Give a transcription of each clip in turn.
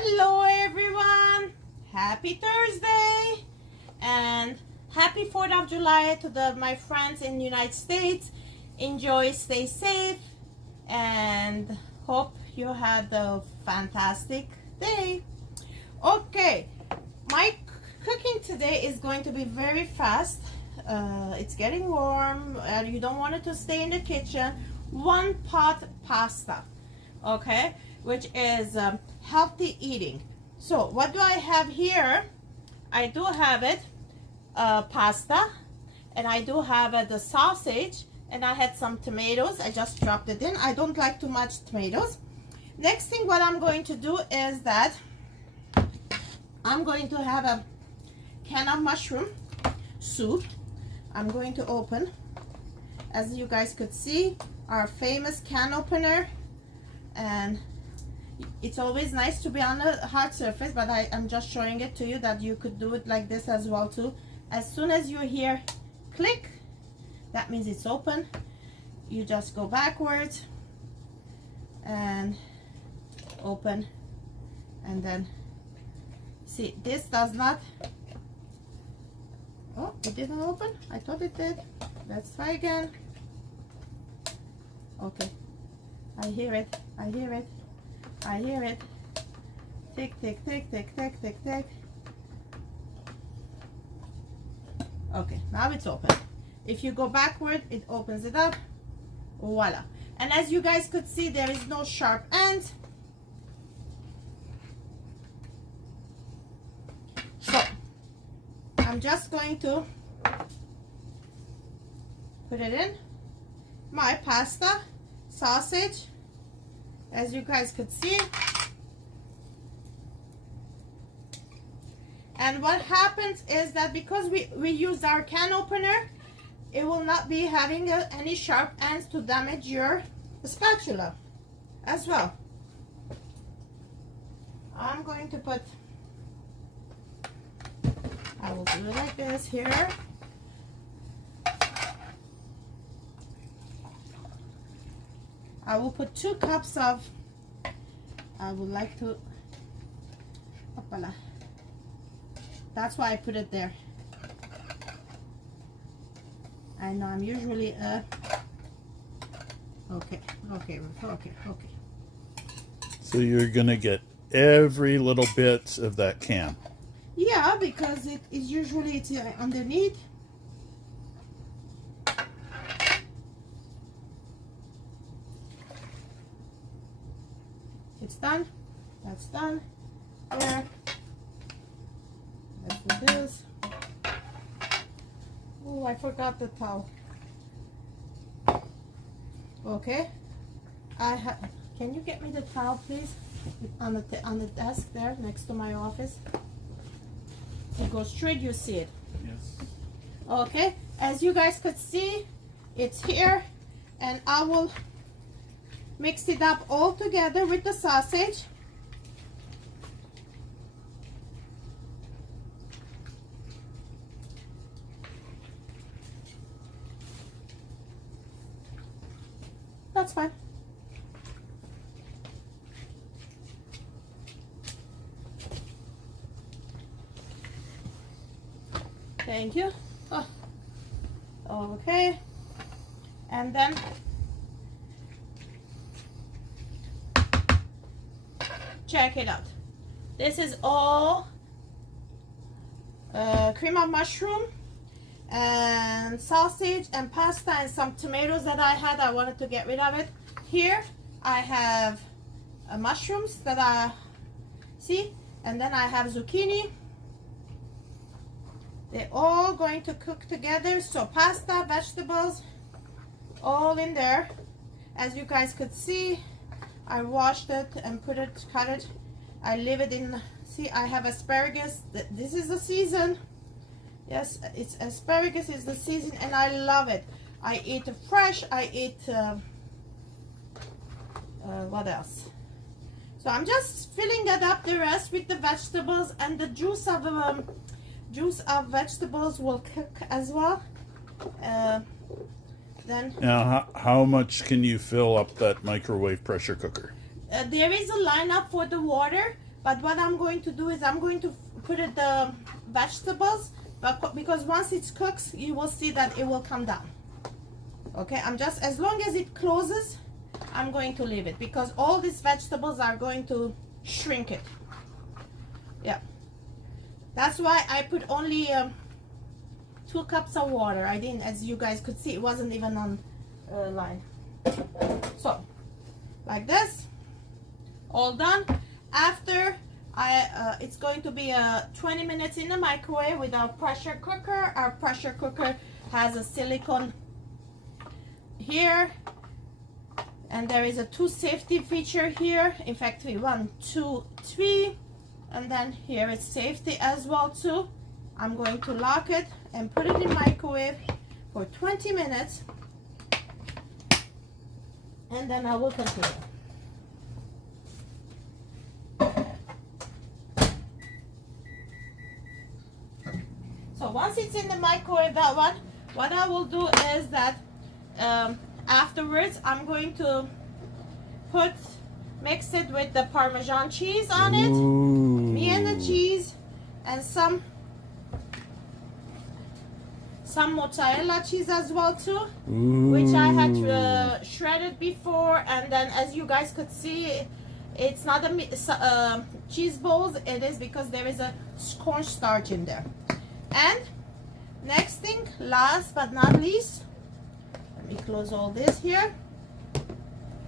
Hello everyone, happy Thursday and happy 4th of July to my friends in the United States. Enjoy, stay safe, and hope you had a fantastic day. Okay, my cooking today is going to be very fast. It's getting warm and you don't want it to stay in the kitchen. One pot pasta, okay, which is healthy eating. So what do I have here? I do have it pasta, and I do have the sausage, and I had some tomatoes. I just dropped it in. I don't like too much tomatoes. Next thing what I'm going to do is that I'm going to have a can of mushroom soup. I'm going to open, as you guys could see, our famous can opener, and it's always nice to be on a hard surface, but I'm just showing it to you that you could do it like this as well too. As soon as you hear click, that means it's open. You just go backwards and open, and then see, this does not, oh, it didn't open. I thought it did. Let's try again. Okay, I hear it, I hear it, I hear it. Tick, tick, tick, tick, tick, tick, tick. Okay, now it's open. If you go backward, it opens it up. Voila. And as you guys could see, there is no sharp ends. So, I'm just going to put it in. My pasta, sausage, as you guys could see. And what happens is that because we used our can opener, it will not be having any sharp ends to damage your spatula as well. I'm going to put, I will do it like this here. I will put 2 cups of, I would like to, opala. That's why I put it there. I know I'm usually, okay. So you're gonna get every little bit of that can. Yeah, because it is usually it's underneath. It's done. That's done. There. Let's do this. Oh, I forgot the towel. Okay. I have. Can you get me the towel, please? On the desk there next to my office. It goes straight. You see it. Yes. Okay. As you guys could see, it's here, and I will mix it up all together with the sausage. That's fine. Thank you. Oh. Okay. And then check it out. This is all cream of mushroom and sausage and pasta and some tomatoes that I had. I wanted to get rid of it. Here I have mushrooms that I see, and then I have zucchini. They're all going to cook together. So pasta, vegetables, all in there. As you guys could see, I washed it and put it, cut it. I leave it in. See, I have asparagus. This is the season. Yes, it's asparagus is the season, and I love it. I eat it fresh. I eat what else? So I'm just filling that up, the rest with the vegetables, and the juice of vegetables will cook as well. Then Now, how much can you fill up that microwave pressure cooker? there is a lineup for the water. But what I'm going to do is I'm going to put it the vegetables, but because once it cooks, you will see that it will come down. Okay, I'm just, as long as it closes, I'm going to leave it because all these vegetables are going to shrink it. Yeah, that's why I put only 2 cups of water. I didn't, as you guys could see, it wasn't even on line. So like this, all done. After it's going to be 20 minutes in the microwave with our pressure cooker. Our pressure cooker has a silicone here, and there is a 2 safety feature here. In fact, 1, 2, 3, and then here is safety as well too. I'm going to lock it and put it in microwave for 20 minutes, and then I will continue. So once it's in the microwave, that one, what I will do is that afterwards I'm going to mix it with the Parmesan cheese on it. Ooh. Me and the cheese, and some mozzarella cheese as well too. Ooh. Which I had shredded before, and then as you guys could see, it's not a cheese balls, it is because there is a cornstarch in there. And next thing, last but not least, let me close all this here.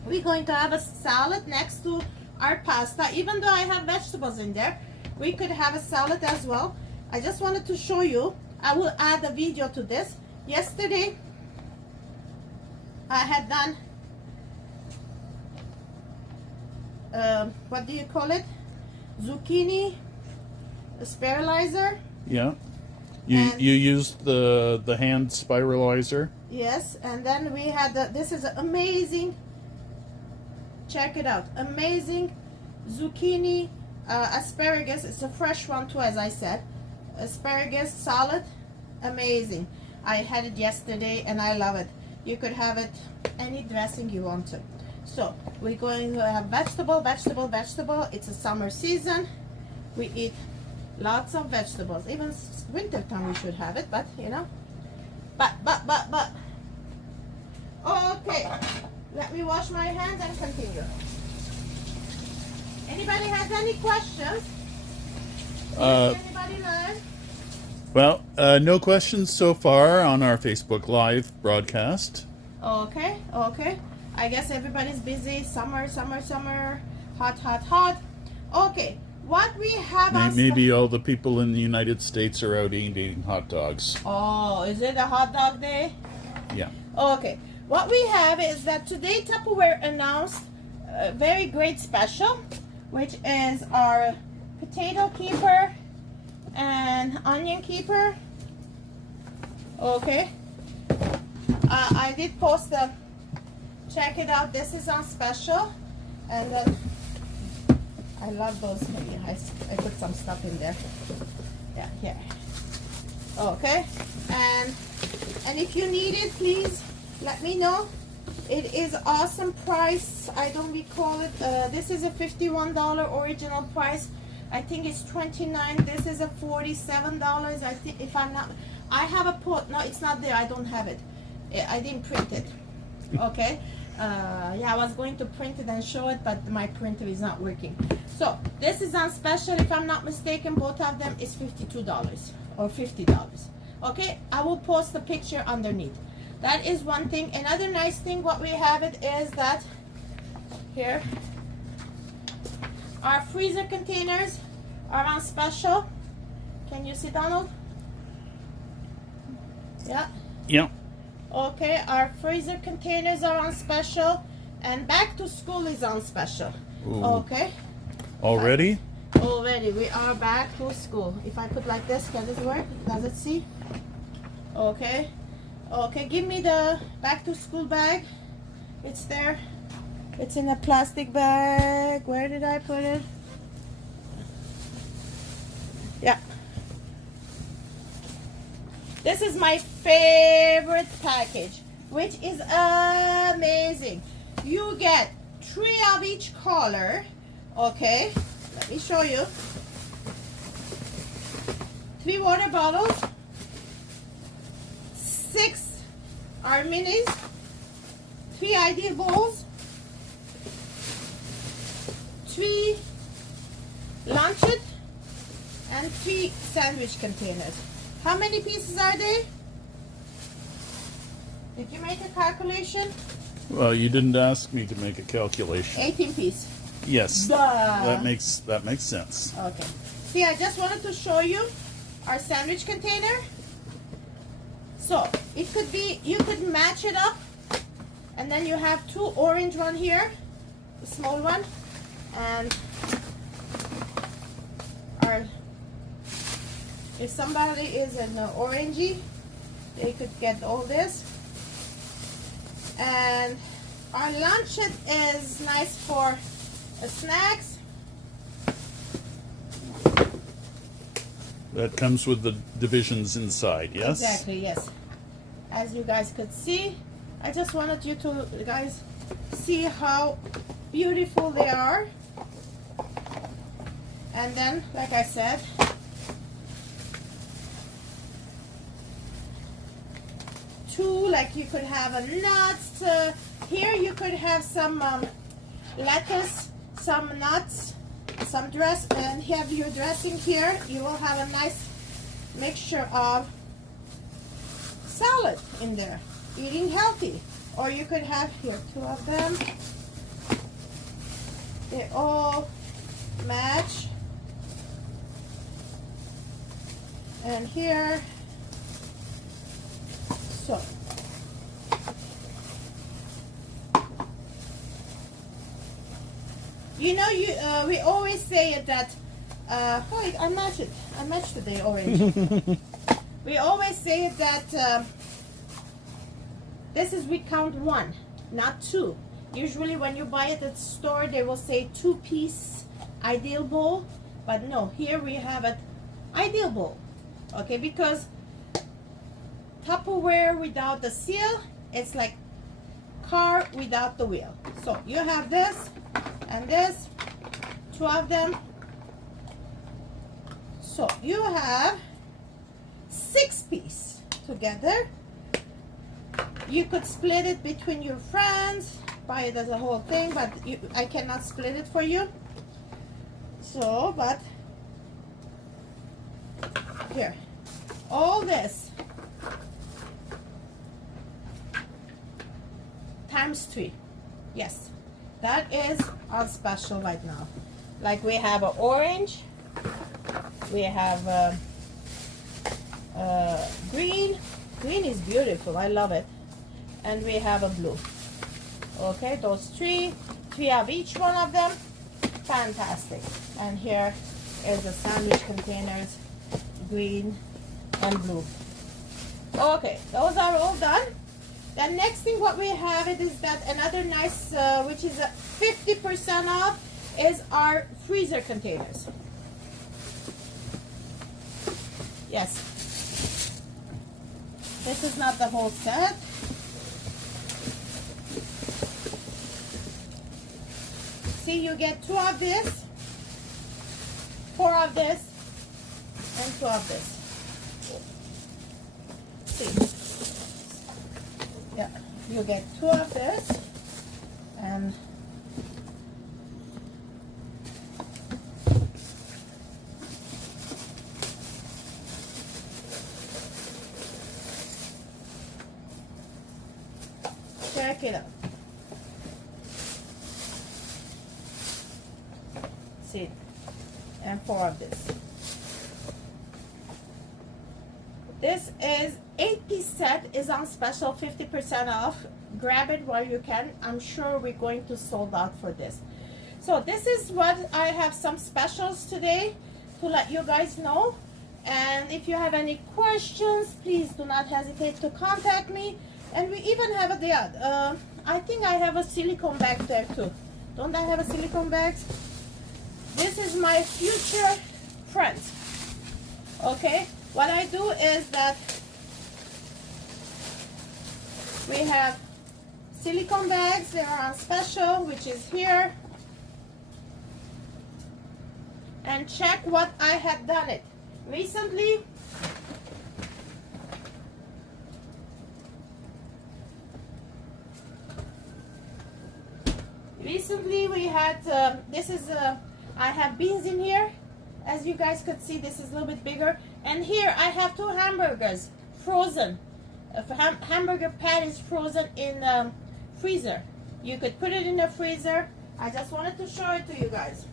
We're going to have a salad next to our pasta. Even though I have vegetables in there, we could have a salad as well. I just wanted to show you. I will add a video to this. Yesterday I had done what do you call it, zucchini spiralizer. Yeah, you used the hand spiralizer. Yes, and then we had this is amazing, check it out, amazing zucchini asparagus. It's a fresh one too, as I said. Asparagus salad, amazing. I had it yesterday and I love it. You could have it any dressing you want to. So we're going to have vegetable. It's a summer season. We eat lots of vegetables. Even winter time we should have it, but you know. But. Okay, let me wash my hands and continue. Anybody has any questions? Anybody live? Well, no questions so far on our Facebook Live broadcast. Okay. I guess everybody's busy. Summer. Hot. Okay, what we have... Maybe all the people in the United States are out eating hot dogs. Oh, is it a hot dog day? Yeah. Okay, what we have is that today Tupperware announced a very great special, which is our potato keeper and onion keeper. Okay, I did post them. Check it out. This is on special, and then I love those. Maybe I put some stuff in there. Yeah, here. Okay, and if you need it, please let me know. It is awesome price. I don't recall it. This is a $51 original price. I think it's $29. This is a $47. I think, if I'm not, I have a pot. No, it's not there. I don't have it. I didn't print it. Okay. Yeah, I was going to print it and show it, but my printer is not working. So this is on special. If I'm not mistaken, both of them is $52 or $50. Okay, I will post the picture underneath. That is one thing. Another nice thing what we have it is that here our freezer containers are on special. Can you see, Donald? Yeah. Yeah. Okay, our freezer containers are on special, and back to school is on special. Ooh. Okay. Already? Already, we are back to school. If I put like this, does it work? Does it see? Okay. Okay, give me the back to school bag. It's there. It's in a plastic bag. Where did I put it? Yeah. This is my favorite package, which is amazing. You get 3 of each color, okay? let me show you. 3 water bottles, 6 are minis, 3 ideal bowls, 3 luncheon, and 3 sandwich containers. How many pieces are they? Did you make a calculation? Well, you didn't ask me to make a calculation. 18 pieces. Yes, Duh. that makes sense. Okay. See, I just wanted to show you our sandwich container. So it could be, you could match it up, and then you have 2 orange one here, the small one, and our, if somebody is an orangey, they could get all this. And our luncheon is nice for snacks. That comes with the divisions inside, yes? Exactly, yes. As you guys could see, I just wanted you to guys see how beautiful they are. And then, like I said, like you could have a nuts. Here you could have some lettuce, some nuts, some dress, and have your dressing here. You will have a nice mixture of salad in there, eating healthy. Or you could have here 2 of them. They all match. And here, so you know, we always say it that oh, I matched the orange. We always say it that this is, we count 1, not 2. Usually when you buy it at the store, they will say 2-piece ideal bowl, but no, here we have an ideal bowl. Okay, because Tupperware without the seal, it's like car without the wheel. So you have this and this, 2 of them. So you have 6 pieces together. You could split it between your friends, buy it as a whole thing, but I cannot split it for you. So, but here, all this times 3. Yes, that is on special right now. Like we have an orange, we have green. Green is beautiful, I love it. And we have a blue. Okay, those 3 of each one of them, fantastic. And here is the sandwich containers, green and blue. Okay, those are all done. The next thing what we have it is that another nice, which is a 50% off, is our freezer containers. Yes. This is not the whole set. See, you get 2 of this, 4 of this, and 2 of this. See, yeah, you get 2 of this, and check it out. See, and 4 of this. This is 8-piece set, is on special, 50% off. Grab it while you can. I'm sure we're going to sold out for this. So this is what I have, some specials today to let you guys know. And if you have any questions, please do not hesitate to contact me. And we even have a I think I have a silicone bag there too. Don't I have a silicone bag? This is my future friends. Okay, what I do is that we have silicone bags. They are on special, which is here. and check what I had done it. Recently, we had, I have beans in here. As you guys could see, this is a little bit bigger. And here I have 2 hamburgers, frozen. Hamburger patties frozen in the freezer. You could put it in the freezer. I just wanted to show it to you guys.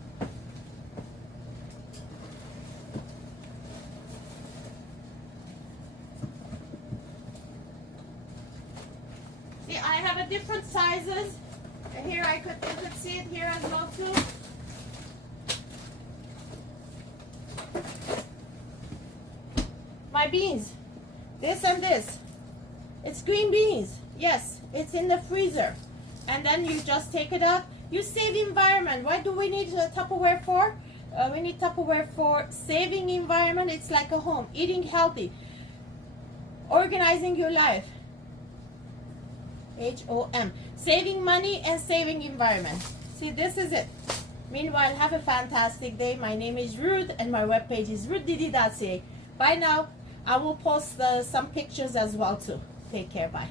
See, I have a different sizes. And here you could see it here as well too. My beans, this and this. It's green beans. Yes, it's in the freezer. And then you just take it out. You save the environment. What do we need Tupperware for? We need Tupperware for saving environment. It's like a home. Eating healthy. Organizing your life. HOM. Saving money and saving environment. See, this is it. Meanwhile, have a fantastic day. My name is Ruth and my webpage is ruthdd.ca. Bye now. I will post some pictures as well too. Take care. Bye.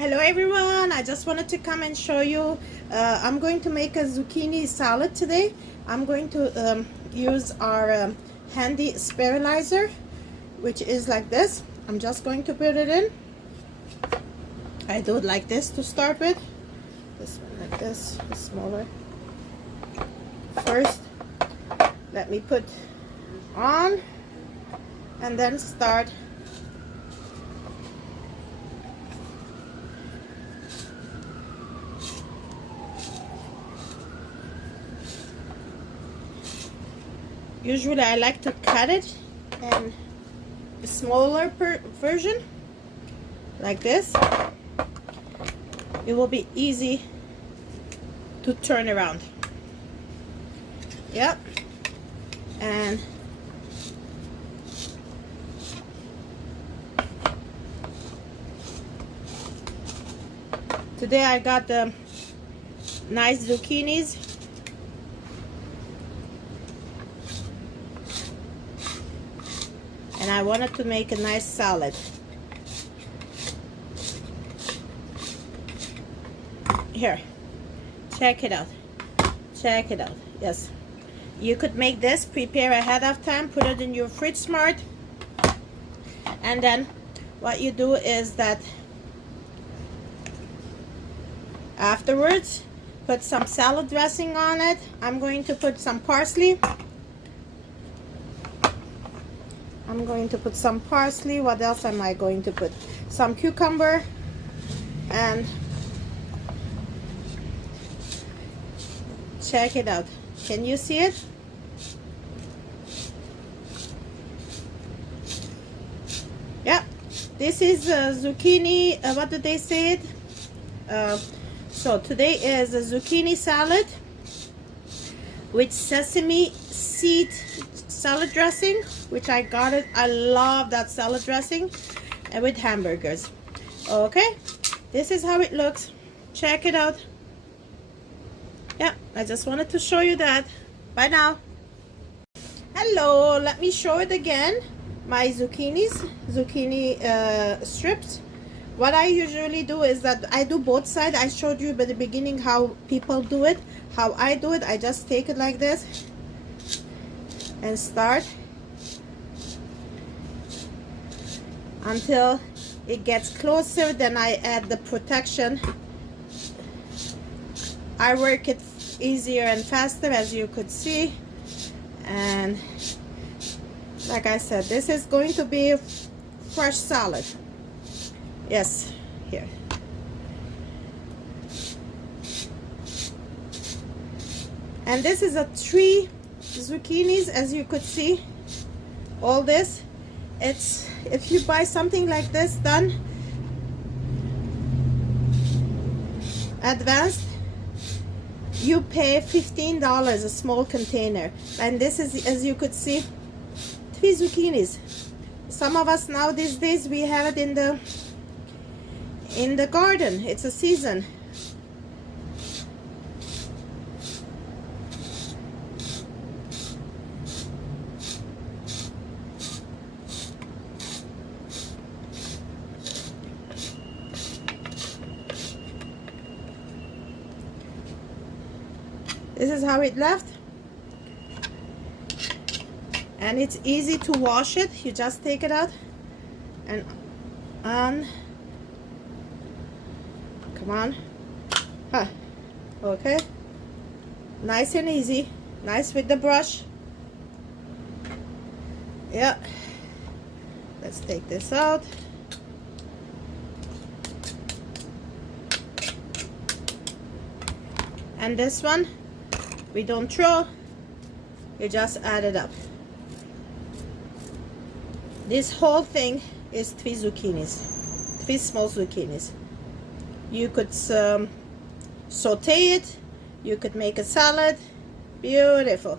Hello everyone, I just wanted to come and show you, I'm going to make a zucchini salad today. I'm going to use our handy sterilizer, which is like this. I'm just going to put it in. I do it like this to start with. This one like this, smaller. First, let me put on and then start. Usually I like to cut it in a smaller version, like this. It will be easy to turn around. Yep. And today I got the nice zucchinis. And I wanted to make a nice salad. Here, check it out. Check it out. Yes, you could make this, prepare ahead of time, put it in your fridge smart, and then what you do is that afterwards put some salad dressing on it. I'm going to put some parsley. I'm going to put some parsley. What else am I going to put? Some cucumber. And check it out. Can you see it? Yeah. This is zucchini. What do they say it? So today is a zucchini salad with sesame seed salad dressing, which I got it. I love that salad dressing, and with hamburgers. Okay, this is how it looks. Check it out. Yeah, I just wanted to show you that. Bye now. Hello, let me show it again. My zucchini strips. What I usually do is that I do both sides. I showed you at the beginning how people do it. How I do it, I just take it like this and start until it gets closer. Then I add the protection. I work it easier and faster, as you could see. And like I said, this is going to be a fresh salad. Yes, Here. And this is a 3 zucchinis, as you could see. All this, it's, if you buy something like this done advanced, you pay $15 a small container. And this is, as you could see, 3 zucchinis. Some of us now these days, we have it in the garden. It's a season. This is how it left, and it's easy to wash it. You just take it out and come on, okay, nice and easy, nice with the brush. Yeah, let's take this out. And this one, we don't throw, you just add it up. This whole thing is 3 zucchinis, 3 small zucchinis. You could saute it, you could make a salad. Beautiful.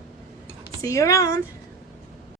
See you around.